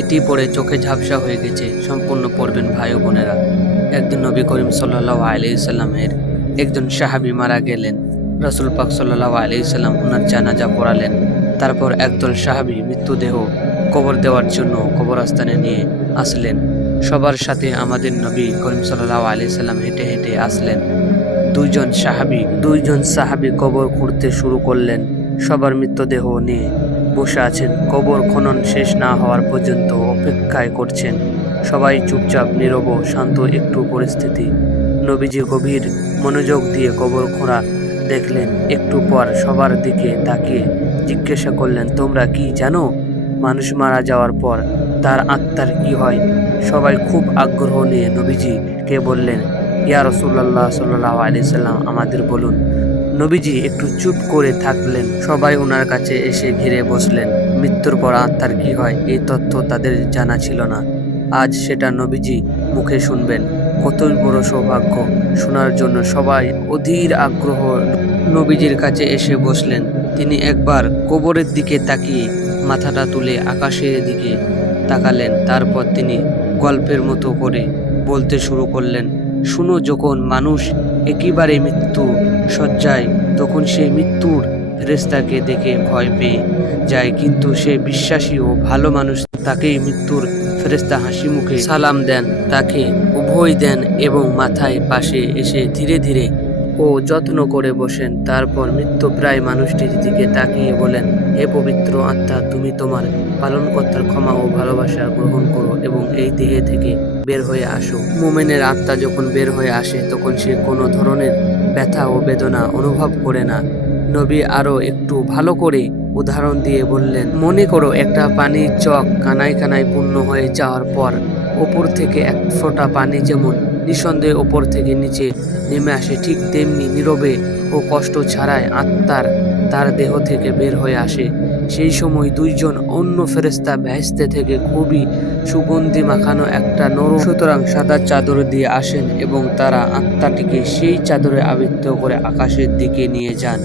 এটি পড়ে চোখে ঝাপসা হয়ে গেছে, সম্পূর্ণ পড়বেন ভাই বোনেরা। একদিন নবী করিম সাল্লাহ আলাইসাল্লামের একজন সাহাবী মারা গেলেন। রসুল পাক সাল্লাহ আলাইসাল্লাম ওনার জানাজা পড়ালেন। তারপর একদল সাহাবী মৃত্যুদেহ কবর দেওয়ার জন্য কবরস্থানে নিয়ে আসলেন। সবার সাথে আমাদের নবী করিম সাল্লাহ আলাইসাল্লাম হেঁটে হেঁটে আসলেন। দুইজন সাহাবী দুইজন সাহাবী কবর খুঁড়তে শুরু করলেন। সবার মৃতদেহ নিয়ে বসে আছেন। কবর খনন শেষ না হওয়ার পর্যন্ত অপেক্ষায় করছেন। সবাই চুপচাপ, নীরব শান্ত একটু পরিস্থিতি। নবীজি গভীর মনোযোগ দিয়ে কবর খোঁড়া দেখলেন। একটু পর সবার দিকে তাকিয়ে জিজ্ঞাসা করলেন, তোমরা কি জানো? মানুষ মারা যাওয়ার পর তার আত্মার কি হয়? সবাই খুব আগ্রহ নিয়ে নবীজিকে বললেন, ইয়া রসুল্লাহ সাল্লাহ আলি সাল্লাম আমাদের বলুন নবীজি একটু চুপ করে থাকলেন। সবাই ওনার কাছে এসে ঘিরে বসলেন। মৃত্যুর পর আত্মার কি হয়, এই তথ্য তাদের জানা ছিল না। আজ সেটা নবীজি মুখে শুনবেন। কতই বড় সৌভাগ্য। শোনার জন্য সবাই অধীর আগ্রহ নবীজির কাছে এসে বসলেন। তিনি একবার কবরের দিকে তাকিয়ে মাথাটা তুলে আকাশের দিকে তাকালেন। তারপর তিনি গল্পের মতো করে বলতে শুরু করলেন। শুনো যখন মানুষ একেবারে মৃত্যু শয্যায় তখন সে মৃত্যুর ফেরেস্তাকে দেখে ভয় পেয়ে যায়। কিন্তু সে বিশ্বাসী ও ভালো মানুষ তাকেই মৃত্যুর ফেরেস্তা হাসি মুখে সালাম দেন, তাকে উভয় দেন এবং মাথায় পাশে এসে ধীরে ধীরে ও যত্ন করে বসেন। তারপর মৃত্যুপ্রায় মানুষটির দিকে তাকিয়ে বলেন, হে পবিত্র আত্মা, তুমি তোমার পালনকর্তার ক্ষমা ও ভালোবাসা গ্রহণ করো এবং এই দেহে থেকে বের হয়ে আসো। মোমেনের আত্মা যখন বের হয়ে আসে, তখন সে কোনো ধরনের ব্যথা ও বেদনা অনুভব করে না। নবী আরও একটু ভালো করে উদাহরণ দিয়ে বললেন, মনে করো, একটা পানির চক কানায় কানায় পূর্ণ হয়ে যাওয়ার পর, ওপর থেকে এক ফোঁটা পানি যেমন নিঃসন্দেহে ওপর থেকে নিচে নেমে আসে। ঠিক তেমনি নীরবে ও কষ্ট ছাড়াই আত্মার তার দেহ থেকে বের হয়ে আসে। সেই সময় দুইজন অন্য ফেরেস্তা ভেস্তে থেকে খুবই সুগন্ধি মাখানো একটা নরম সুতরাং সাদা চাদর দিয়ে আসেন এবং তারা আত্মাটিকে সেই চাদরে আবৃত্ত করে আকাশের দিকে নিয়ে যান।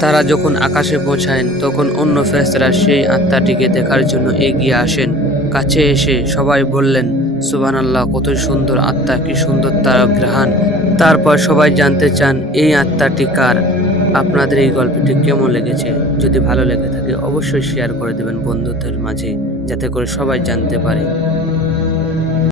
তারা যখন আকাশে পৌঁছায়, তখন অন্য ফেরেস্তারা সেই আত্মাটিকে দেখার জন্য এগিয়ে আসেন। কাছে এসে সবাই বললেন সুবান আল্লাহ কত সুন্দর আত্মা, কি সুন্দর তার গ্রহণ। তারপর সবাই জানতে চান, এই আত্মাটি কার? আপনাদের এই গল্পটি কেমন লেগেছে? যদি ভালো লেগে থাকে, অবশ্যই শেয়ার করে দেবেন বন্ধুদের মাঝে, যাতে করে সবাই জানতে পারে।